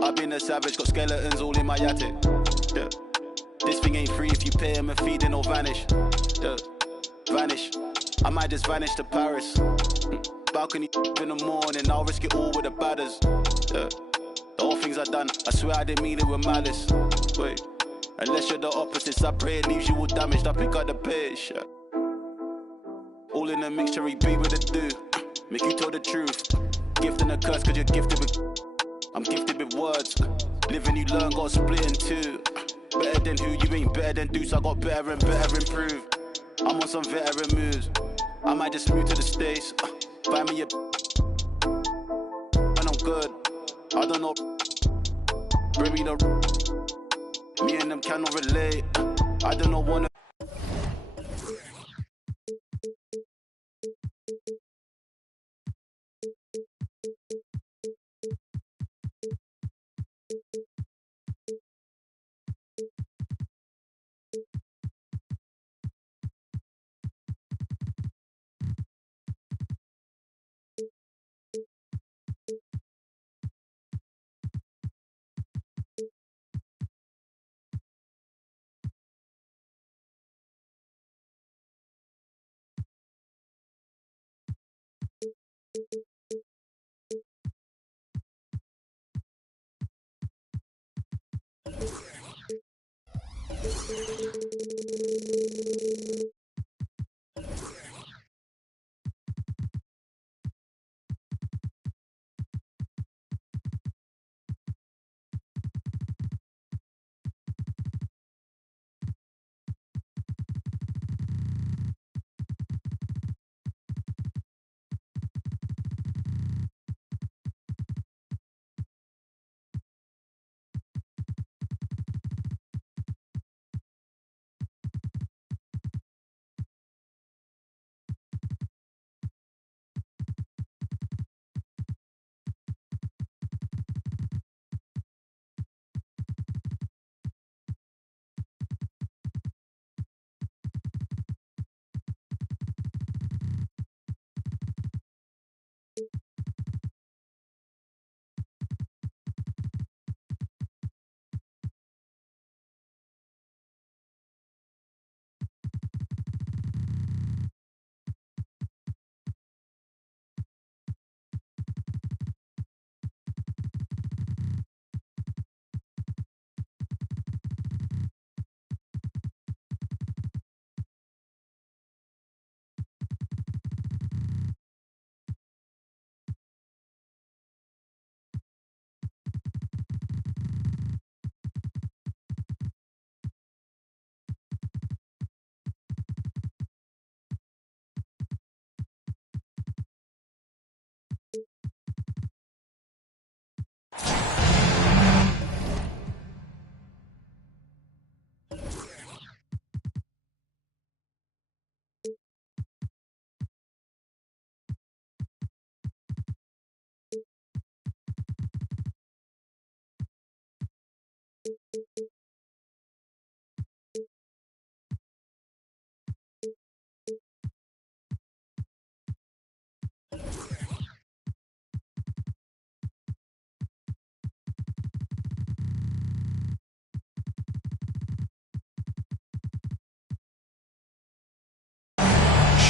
I've been a savage, got skeletons all in my attic. Yeah. This thing ain't free if you pay them and feed, then or vanish. Yeah. Vanish. I might just vanish to Paris. Balcony in the morning, I'll risk it all with the badders. Yeah. The whole things I done, I swear I didn't mean it with malice. Wait, unless you're the opposites, I pray it leaves you all damaged. I pick up the pace. Yeah. All in a mixture, he be with a do. Make you tell the truth. Gift and a curse, cause you're gifted with. I'm gifted with words. Living you learn, got split in two. Better than who, you ain't better than Deuce. I got better and better improve. I'm on some veteran moves. I might just move to the States. Buy me a and I'm good. I don't know. Bring me the. Me and them cannot relate. I don't know wanna.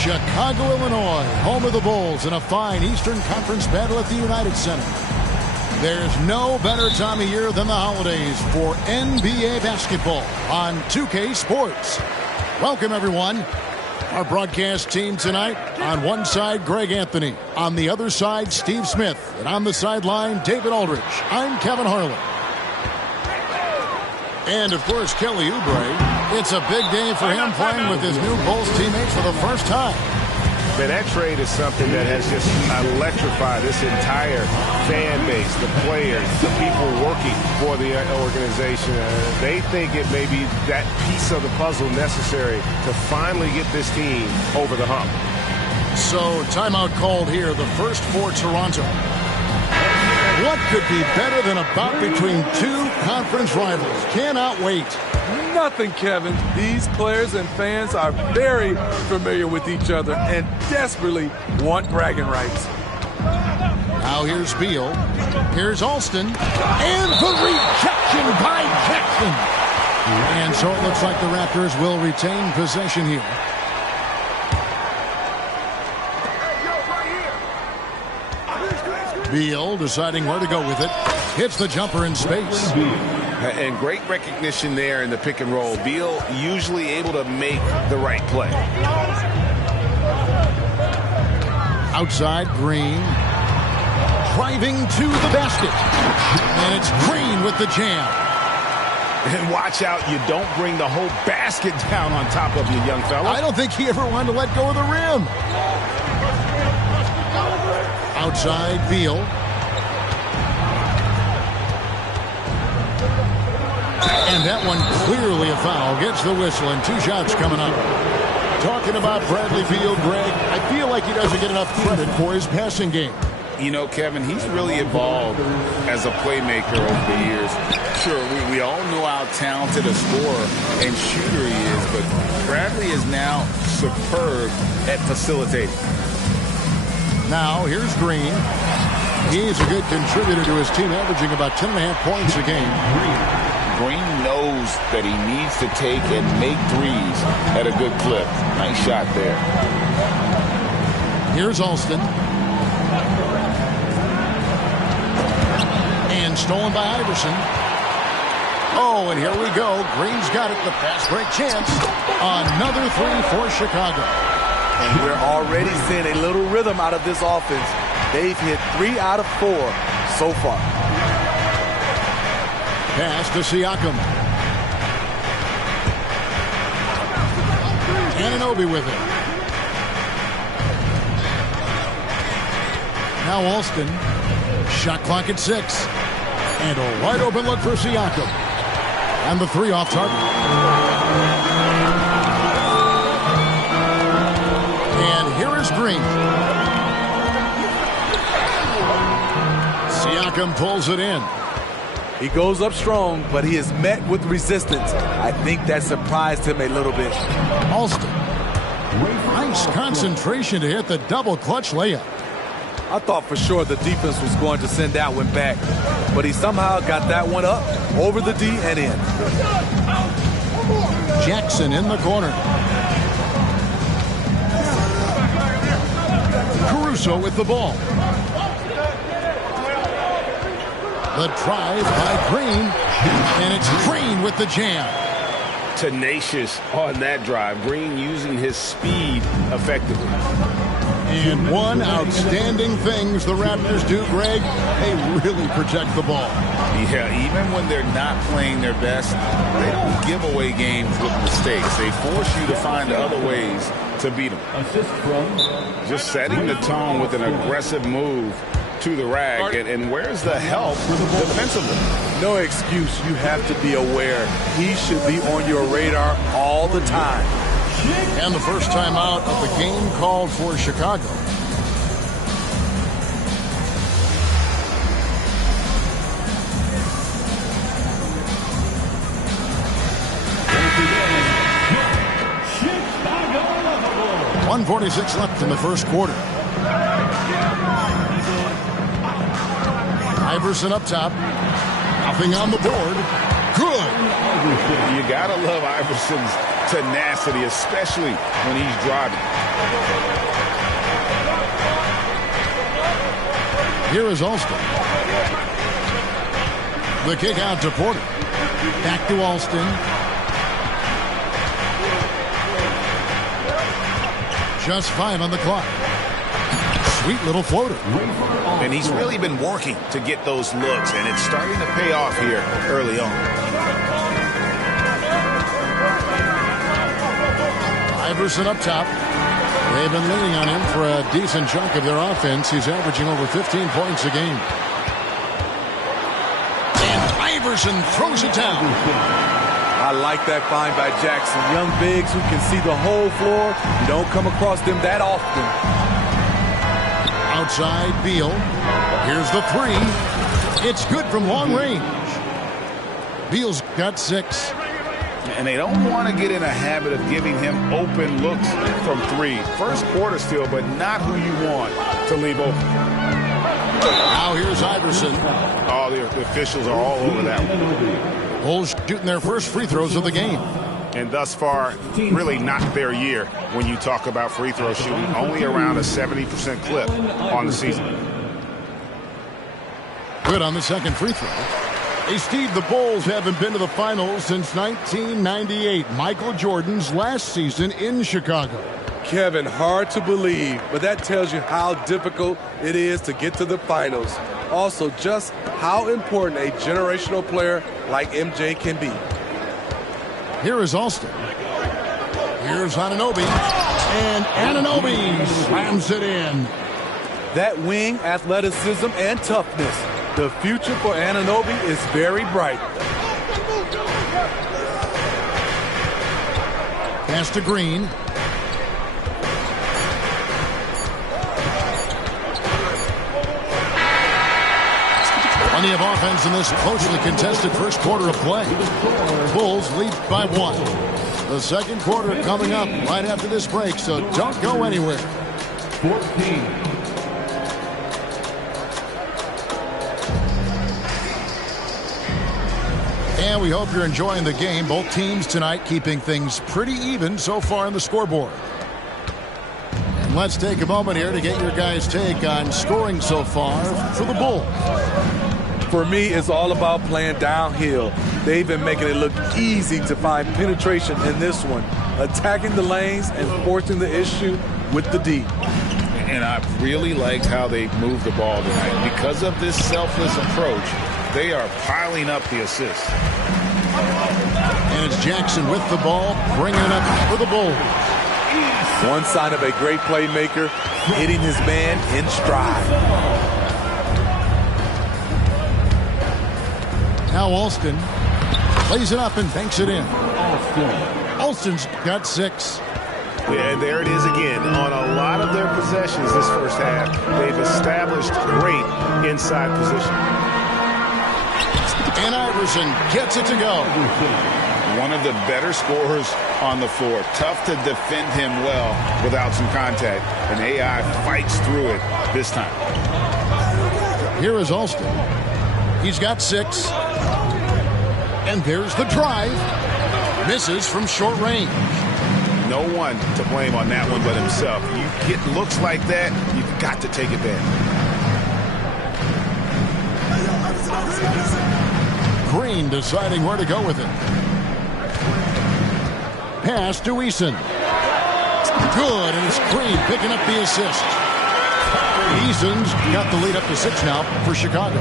Chicago, Illinois, home of the Bulls in a fine Eastern Conference battle at the United Center. There's no better time of year than the holidays for NBA basketball on 2K Sports. Welcome, everyone. Our broadcast team tonight, on one side, Greg Anthony. On the other side, Steve Smith. And on the sideline, David Aldridge. I'm Kevin Harlan. And, of course, Kelly Oubre. It's a big day for him playing with his new Bulls teammates for the first time. Man, that trade is something that has just electrified this entire fan base, the players, the people working for the organization. They think it may be that piece of the puzzle necessary to finally get this team over the hump. So, timeout called here, the first for Toronto. What could be better than a bout between two conference rivals? Cannot wait. Nothing, Kevin. These players and fans are very familiar with each other and desperately want bragging rights. Now here's Beal. Here's Alston. And the rejection by Jackson. And so it looks like the Raptors will retain possession here. Beal deciding where to go with it. Hits the jumper in space. And great recognition there in the pick and roll. Beal usually able to make the right play. Outside, Green. Driving to the basket. And it's Green with the jam. And watch out, you don't bring the whole basket down on top of you, young fella. I don't think he ever wanted to let go of the rim. Outside, Beal. And that one clearly a foul. Gets the whistle and 2 shots coming up. Talking about Bradley Beal, Greg, I feel like he doesn't get enough credit for his passing game. You know, Kevin, he's really evolved as a playmaker over the years. Sure, we all know how talented a scorer and shooter he is, but Bradley is now superb at facilitating. Now, here's Green. He's a good contributor to his team, averaging about 10.5 points a game. Green knows that he needs to take and make threes at a good clip. Nice shot there. Here's Alston. And stolen by Iverson. Oh, and here we go. Green's got it. The fast break chance. Another 3 for Chicago. And we're already seeing a little rhythm out of this offense. They've hit 3 out of 4 so far. Pass to Siakam. Anunoby with it. Now Alston. Shot clock at 6. And a wide open look for Siakam. And the 3 off target. And here is Green. Siakam pulls it in. He goes up strong, but he is met with resistance. I think that surprised him a little bit. Alston. Nice concentration to hit the double clutch layup. I thought for sure the defense was going to send that one back, but he somehow got that one up, over the D and in. Jackson in the corner. Caruso with the ball. The drive by Green, and it's Green with the jam. Tenacious on that drive. Green using his speed effectively. And one outstanding things the Raptors do, Greg, they really protect the ball. Yeah, even when they're not playing their best, they don't give away games with mistakes. They force you to find other ways to beat them. Just setting the tone with an aggressive move to the rag. And where's the help defensively? No excuse. You have to be aware. He should be on your radar all the time. And the first time out of the game called for Chicago. Chicago. 1:46 left in the first quarter. Iverson up top. Nothing on the board. Good. You gotta love Iverson's tenacity, especially when he's driving. Here is Alston. The kick out to Porter. Back to Alston. Just 5 on the clock. Sweet little floater. And he's really been working to get those looks, and it's starting to pay off here early on. Iverson up top. They've been leaning on him for a decent chunk of their offense. He's averaging over 15 points a game. And Iverson throws it down. I like that find by Jackson. Young bigs who can see the whole floor. You don't come across them that often. Outside, Beal. Here's the 3. It's good from long range. Beal's got 6. And they don't want to get in a habit of giving him open looks from 3. First quarter still, but not who you want to leave open. Now here's Iverson. Oh, the officials are all over that one. Bulls shooting their first free throws of the game. And thus far, really not their year when you talk about free throw shooting. Only around a 70% clip on the season. Good on the second free throw. Hey, Steve, the Bulls haven't been to the finals since 1998, Michael Jordan's last season in Chicago. Kevin, hard to believe, but that tells you how difficult it is to get to the finals. Also, just how important a generational player like MJ can be. Here is Alston. Here's Anunoby. And Anunoby slams it in. That wing athleticism and toughness. The future for Anunoby is very bright. Pass to Green. Plenty of offense in this closely contested first quarter of play. Bulls lead by 1. The second quarter coming up right after this break, so don't go anywhere. 14. And we hope you're enjoying the game. Both teams tonight keeping things pretty even so far on the scoreboard. And let's take a moment here to get your guys' take on scoring so far for the Bulls. For me, it's all about playing downhill. They've been making it look easy to find penetration in this one, attacking the lanes and forcing the issue with the D. And I really liked how they moved the ball tonight. Because of this selfless approach, they are piling up the assists. And it's Jackson with the ball, bringing it up for the Bulls. One sign of a great playmaker, hitting his man in stride. Now Alston plays it up and banks it in. Alston's got 6. Yeah, and there it is again. On a lot of their possessions this first half, they've established great inside position. And Iverson gets it to go. One of the better scorers on the floor. Tough to defend him well without some contact. And AI fights through it this time. Here is Alston. He's got 6. And there's the drive. Misses from short range. No one to blame on that one but himself. You get looks like that, you've got to take it back. Green deciding where to go with it. Pass to Eason. Good, and it's Green picking up the assist. Eason's got the lead up to 6 now for Chicago.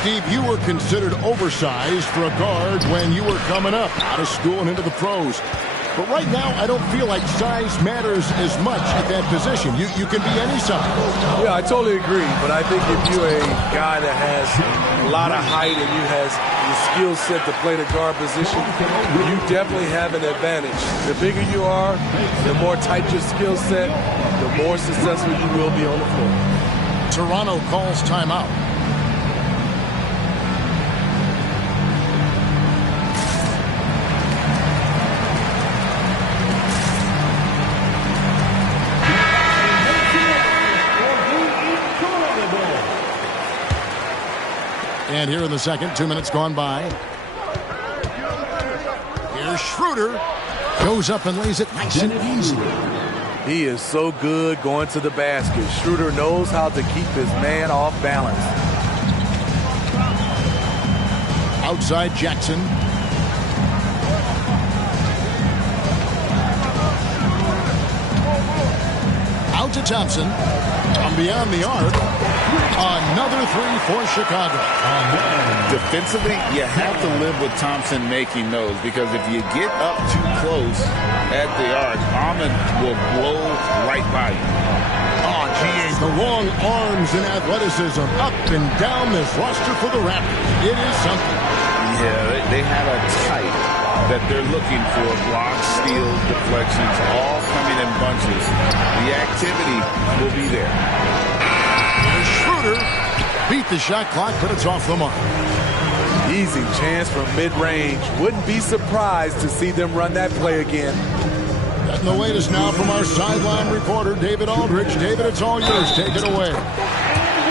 Steve, you were considered oversized for a guard when you were coming up out of school and into the pros. But right now, I don't feel like size matters as much at that position. You can be any size. Yeah, I totally agree. But I think if you're a guy that has a lot of height and you has the skill set to play the guard position, you definitely have an advantage. The bigger you are, the more tight your skill set, the more successful you will be on the floor. Toronto calls timeout. And here in the second, 2 minutes gone by. Here's Schroeder. Goes up and lays it nice and easy. He is so good going to the basket. Schroeder knows how to keep his man off balance. Outside Jackson. Out to Thompson. From beyond the arc. Another 3 for Chicago. Defensively, you have to live with Thompson making those, because if you get up too close at the arc, Ahmed will blow right by you. Oh, geez, the long arms and athleticism up and down this roster for the Raptors. It is something. Yeah, they have a type that they're looking for. Blocks, steals, deflections, all coming in bunches. The activity will be there. Schroeder beat the shot clock, but it's off the mark. Easy chance from mid-range. Wouldn't be surprised to see them run that play again. Getting the latest now from our sideline reporter, David Aldridge. David, it's all yours. Take it away.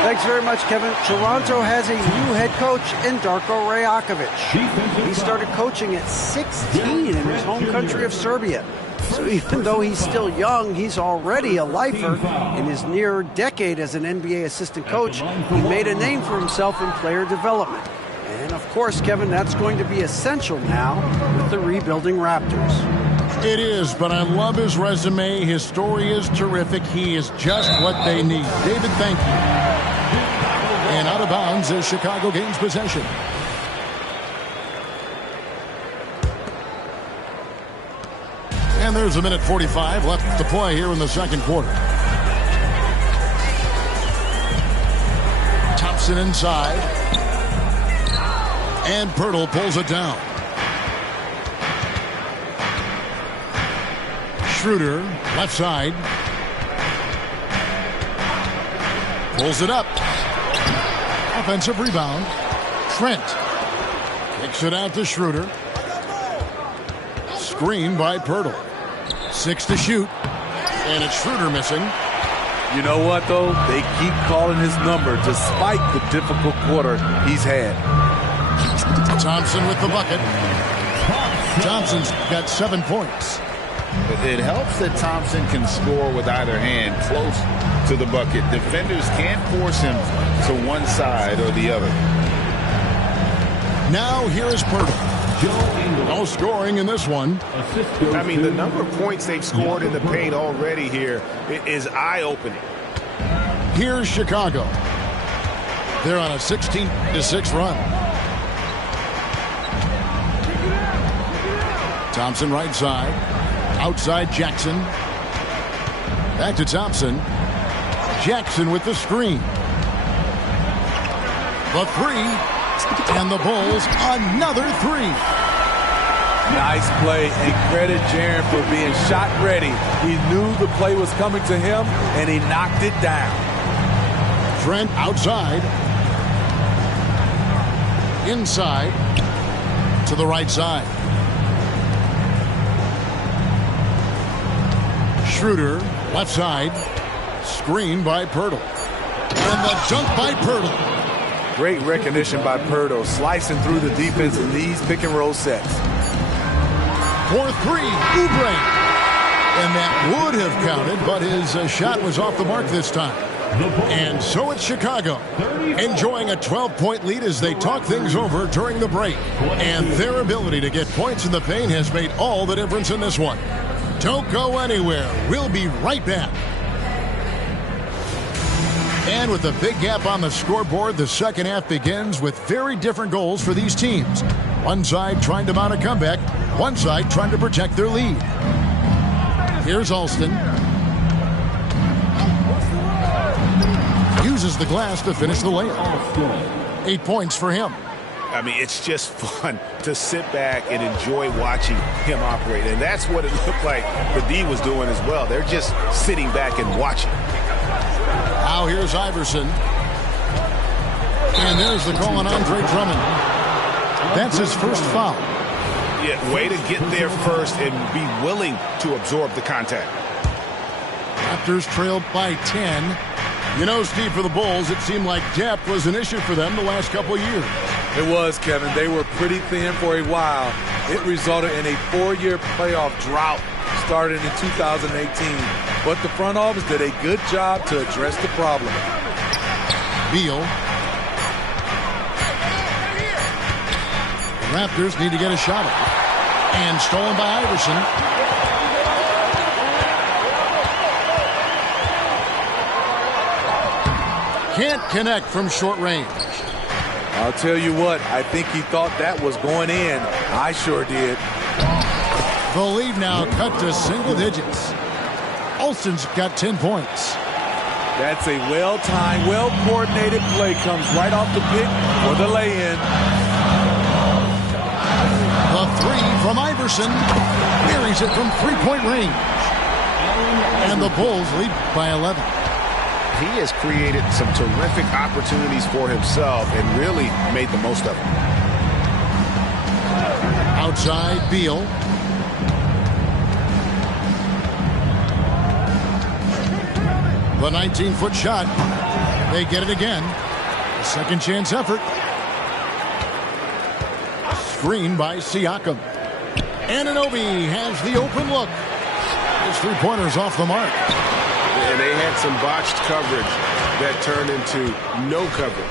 Thanks very much, Kevin. Toronto has a new head coach in Darko Rajakovic. He started coaching at 16 in his home country of Serbia. So even though he's still young, he's already a lifer. In his near decade as an NBA assistant coach, he made a name for himself in player development. And of course, Kevin, that's going to be essential now with the rebuilding Raptors. It is, but I love his resume. His story is terrific. He is just what they need. David, thank you. And out of bounds as Chicago gains possession. And there's a minute 45 left to play here in the second quarter. Thompson inside. And Poeltl pulls it down. Schroeder, left side. Pulls it up. Offensive rebound. Trent kicks it out to Schroeder. Screen by Poeltl. 6 to shoot. And it's Schroeder missing. You know what, though? They keep calling his number despite the difficult quarter he's had. Thompson with the bucket. Thompson's got 7 points. It helps that Thompson can score with either hand close to the bucket. Defenders can't force him to one side or the other. Now here is Poeltl. No scoring in this one. I mean, the number of points they've scored in the paint already here is eye-opening. Here's Chicago. They're on a 16-6 run. Thompson right side. Outside Jackson. Back to Thompson. Jackson with the screen. The three. And the Bulls another three. Nice play, and credit Jaren for being shot ready. He knew the play was coming to him, and he knocked it down. Trent outside. Inside. To the right side. Schroeder, left side. Screen by Poeltl. And the dunk by Poeltl. Great recognition by Poeltl, slicing through the defense in these pick-and-roll sets. 4-3, Oubre. And that would have counted, but his shot was off the mark this time. And so it's Chicago, enjoying a 12-point lead as they talk things over during the break. And their ability to get points in the paint has made all the difference in this one. Don't go anywhere. We'll be right back. And with a big gap on the scoreboard, the second half begins with very different goals for these teams. One side trying to mount a comeback, one side trying to protect their lead. Here's Alston. Uses the glass to finish the layup. 8 points for him. I mean, it's just fun to sit back and enjoy watching him operate. And that's what it looked like the D was doing as well. They're just sitting back and watching. Now here's Iverson. And there's the call on Andre Drummond. That's his first foul. Yeah, way to get there first and be willing to absorb the contact. Raptors trailed by 10. You know, Steve, for the Bulls, it seemed like depth was an issue for them the last couple of years. It was, Kevin. They were pretty thin for a while. It resulted in a 4-year playoff drought started in 2018. But the front office did a good job to address the problem. Beal. The Raptors need to get a shot at it. And stolen by Iverson. Can't connect from short range. I'll tell you what, I think he thought that was going in. I sure did. The lead now cut to single digits. Alston's got 10 points. That's a well-timed, well-coordinated play. Comes right off the pick for the lay-in. The three from Iverson. Buries it from three-point range. And the Bulls lead by 11. He has created some terrific opportunities for himself and really made the most of them. Outside, Beal. The 19-foot shot. They get it again. A second chance effort. Screen by Siakam. Anunoby has the open look. His three-pointer's off the mark. And they had some botched coverage that turned into no coverage.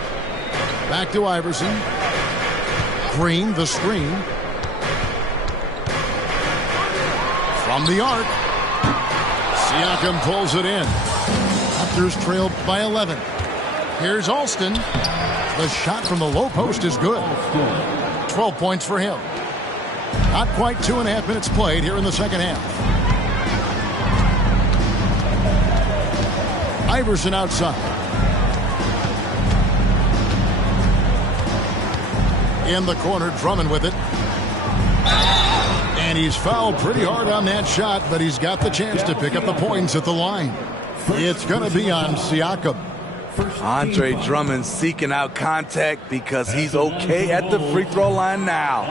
Back to Iverson. Green, the screen. From the arc. Siakam pulls it in. Raptors trailed by 11. Here's Alston. The shot from the low post is good. 12 points for him. Not quite 2.5 minutes played here in the second half. Iverson outside. In the corner, Drummond with it. And he's fouled pretty hard on that shot, but he's got the chance to pick up the points at the line. It's going to be on Siakam. Andre Drummond seeking out contact because he's okay at the free throw line now.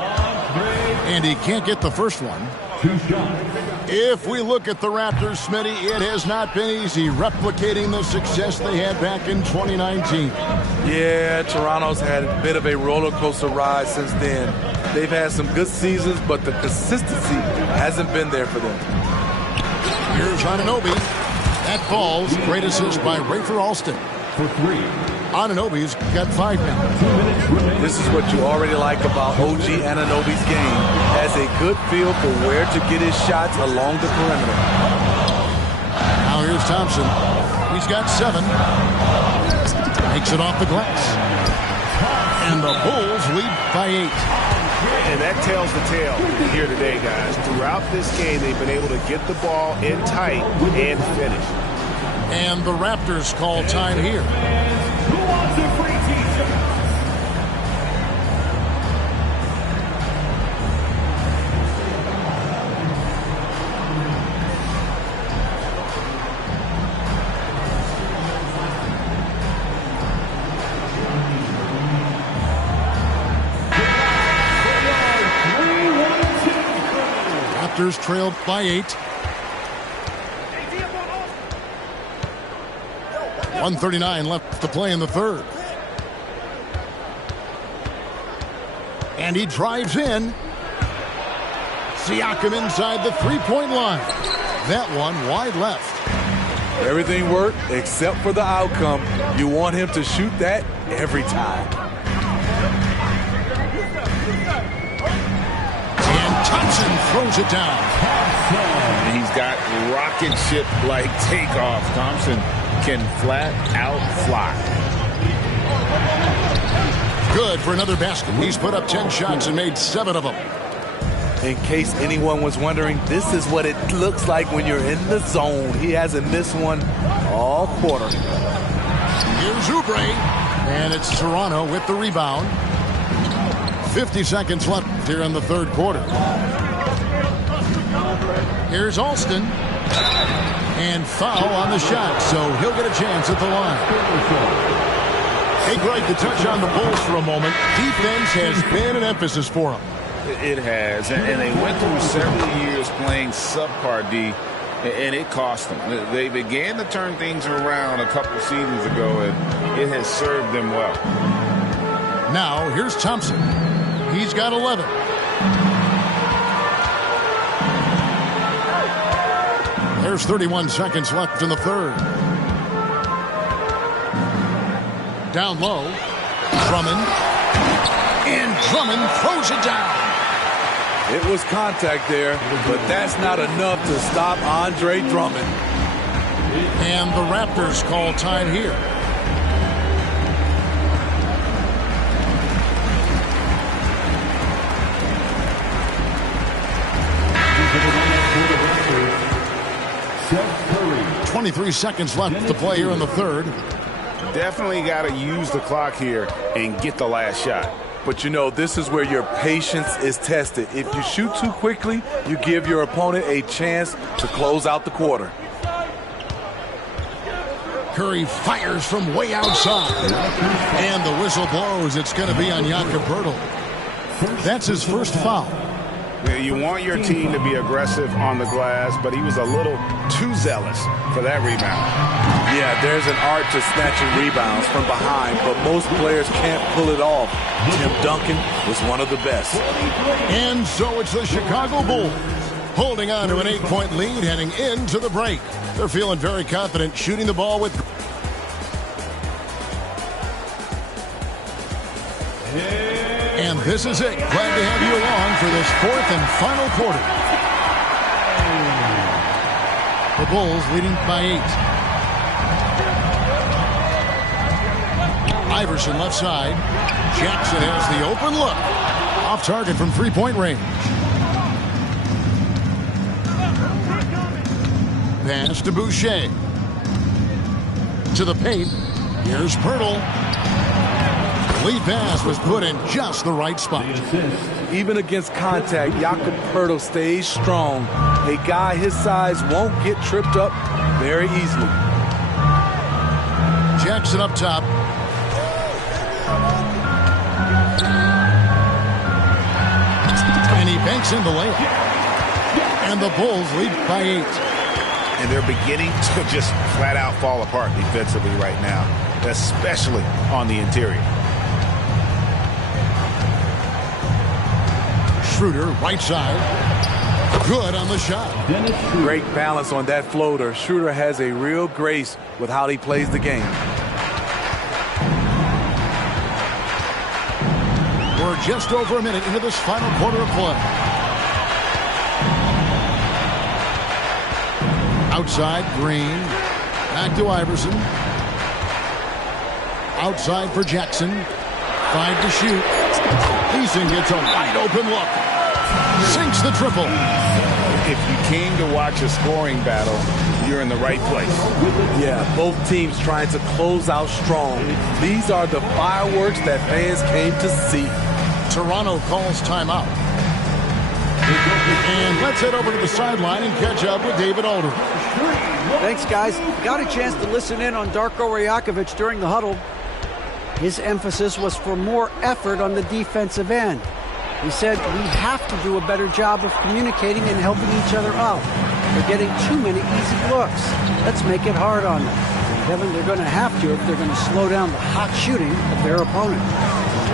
And he can't get the first one. If we look at the Raptors, Smitty, it has not been easy replicating the success they had back in 2019. Yeah, Toronto's had a bit of a roller coaster ride since then. They've had some good seasons, but the consistency hasn't been there for them. Here's Anunoby. That falls. Great assist by Rafer Alston. For three. Anunoby's got 5 now. This is what you already like about OG Anunoby's game. Has a good feel for where to get his shots along the perimeter. Now here's Thompson. He's got 7. Takes it off the glass. And the Bulls lead by 8. And that tells the tale here today, guys. Throughout this game, they've been able to get the ball in tight and finish. And the Raptors call time here. Who wants a free t-shirt? Raptors trailed by 8. 1:39 left to play in the third. And he drives in. Siakam inside the three-point line. That one wide left. Everything worked except for the outcome. You want him to shoot that every time. And Thompson throws it down. And he's got rocket ship-like takeoff. Thompson can flat out fly. Good for another basket. He's put up 10 shots and made 7 of them. In case anyone was wondering, this is what it looks like when you're in the zone. He hasn't missed one all quarter. Here's Oubre, and it's Toronto with the rebound. 50 seconds left here in the third quarter. Here's Alston. And foul on the shot, so he'll get a chance at the line. Hey, Greg, to touch on the Bulls for a moment, defense has been an emphasis for them. It has, and they went through several years playing subpar D, and it cost them. They began to turn things around a couple seasons ago, and it has served them well. Now, here's Thompson. He's got 11. There's 31 seconds left in the third. Down low. Drummond. And Drummond throws it down. It was contact there, but that's not enough to stop Andre Drummond. And the Raptors call time here. Seth Curry. 23 seconds left to play here in the third. Definitely got to use the clock here and get the last shot. But you know, this is where your patience is tested. If you shoot too quickly, you give your opponent a chance to close out the quarter. Curry fires from way outside. And the whistle blows. It's going to be on Jakob Poeltl. That's his first foul. You want your team to be aggressive on the glass, but he was a little too zealous for that rebound. Yeah, there's an art to snatching rebounds from behind, but most players can't pull it off. Tim Duncan was one of the best. And so it's the Chicago Bulls holding on to an 8-point lead heading into the break. They're feeling very confident shooting the ball with... And this is it. Glad to have you along for this fourth and final quarter. The Bulls leading by 8. Iverson left side. Jackson has the open look. Off target from three-point range. Pass to Boucher. To the paint. Here's Pirtle. Lead pass was put in just the right spot. Even against contact, Jakob Pirtle stays strong. A guy his size won't get tripped up very easily. Jackson up top. And he banks in the layup. And the Bulls lead by 8. And they're beginning to just flat out fall apart defensively right now, especially on the interior. Schroeder, right side. Good on the shot. Great balance on that floater. Schroeder has a real grace with how he plays the game. We're just over a minute into this final quarter of play. Outside, Green. Back to Iverson. Outside for Jackson. 5 to shoot. Eason gets a wide open look. Sinks the triple. If you came to watch a scoring battle, you're in the right place. Yeah, both teams trying to close out strong. These are the fireworks that fans came to see. Toronto calls timeout. And let's head over to the sideline and catch up with David Aldridge. Thanks, guys. Got a chance to listen in on Darko Rajakovic during the huddle. His emphasis was for more effort on the defensive end. He said we have to do a better job of communicating and helping each other out. They're getting too many easy looks. Let's make it hard on them. Kevin, they're going to have to if they're going to slow down the hot shooting of their opponent.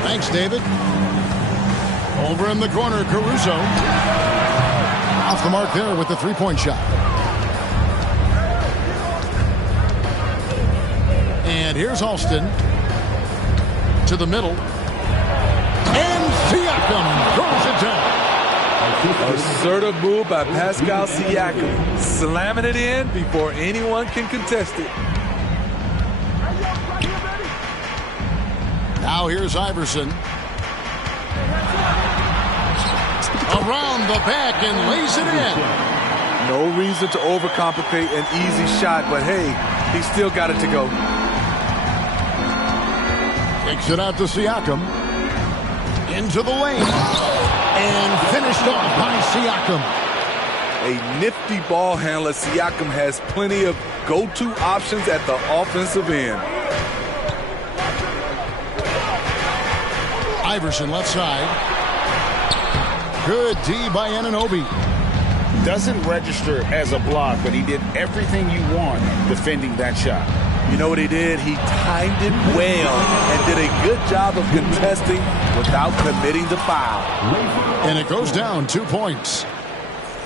Thanks, David. Over in the corner, Caruso. Off the mark there with the three-point shot. And here's Alston. To the middle. And Siakam throws it down. Assertive move by Pascal Siakam. Slamming it in before anyone can contest it. Now here's Iverson. Around the back and lays it in. No reason to overcomplicate an easy shot, but hey, he still got it to go. Kicks it out to Siakam. Into the lane. And finished off by Siakam. A nifty ball handler. Siakam has plenty of go-to options at the offensive end. Iverson left side. Good D by Anunoby. Doesn't register as a block, but he did everything you want defending that shot. You know what he did? He timed it well and did a good job of contesting without committing the foul. And it goes down 2 points.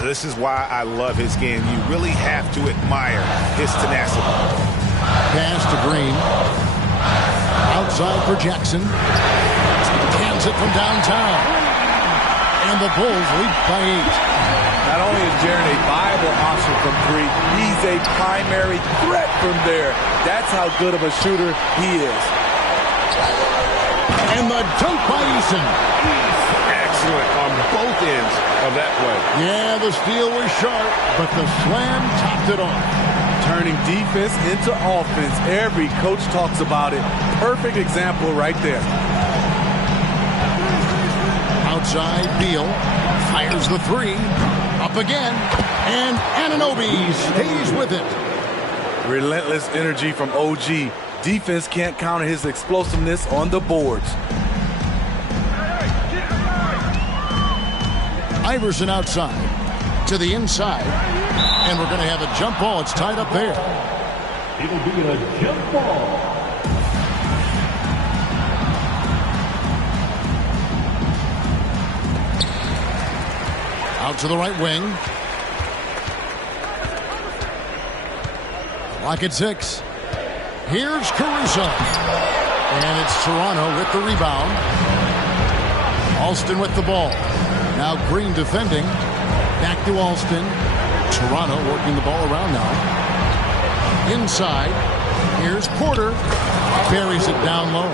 This is why I love his game. You really have to admire his tenacity. Pass to Green. Outside for Jackson. Hands it from downtown. And the Bulls lead by 8. Not only is Jaren a viable option from 3, he's a primary threat from there. That's how good of a shooter he is. And the dunk by Eason. Excellent on both ends of that play. Yeah, the steal was sharp, but the slam topped it off. Turning defense into offense. Every coach talks about it. Perfect example right there. Outside, Beal fires the 3. Up again, and Anunoby stays with it. Relentless energy from OG. Defense can't counter his explosiveness on the boards. Iverson outside to the inside. And we're going to have a jump ball. It's tied up there. It'll be a jump ball. Out to the right wing. Clock at 6. Here's Caruso. And it's Toronto with the rebound. Alston with the ball. Now Green defending. Back to Alston. Toronto working the ball around now. Inside. Here's Porter. Buries it down low.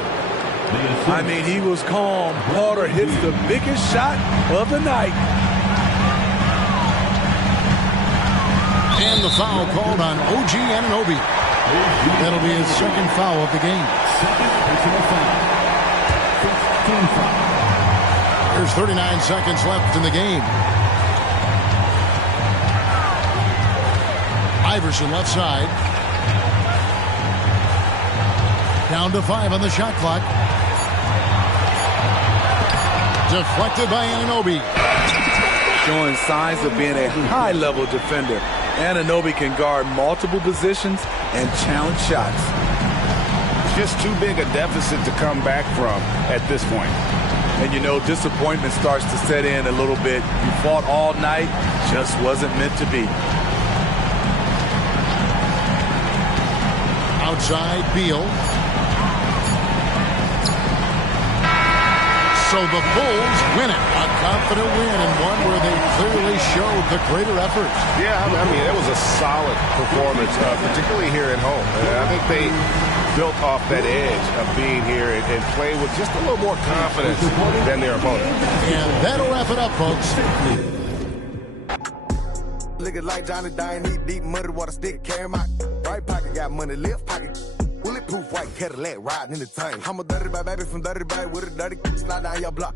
I mean, he was calm. Porter hits the biggest shot of the night. And the foul called on OG Anunoby. That'll be his second foul of the game. There's 39 seconds left in the game. Iverson left side. Down to 5 on the shot clock. Deflected by Anunoby. Showing signs of being a high-level defender. Anunoby can guard multiple positions and challenge shots. Just too big a deficit to come back from at this point. And you know, disappointment starts to set in a little bit. You fought all night, just wasn't meant to be. Outside, Beal. So the Bulls win it. A confident win and one where they clearly showed the greater effort. Yeah, I mean, it was a solid performance, particularly here at home. I think they built off that edge of being here and playing with just a little more confidence than their opponent. And that'll wrap it up, folks. Looking like Johnny Dine, eat deep muddy water stick, carry my right pocket, got money, left pocket. Bulletproof white Cadillac riding in the tank. I'm a dirty bad baby from dirty bag with a dirty slide down your block.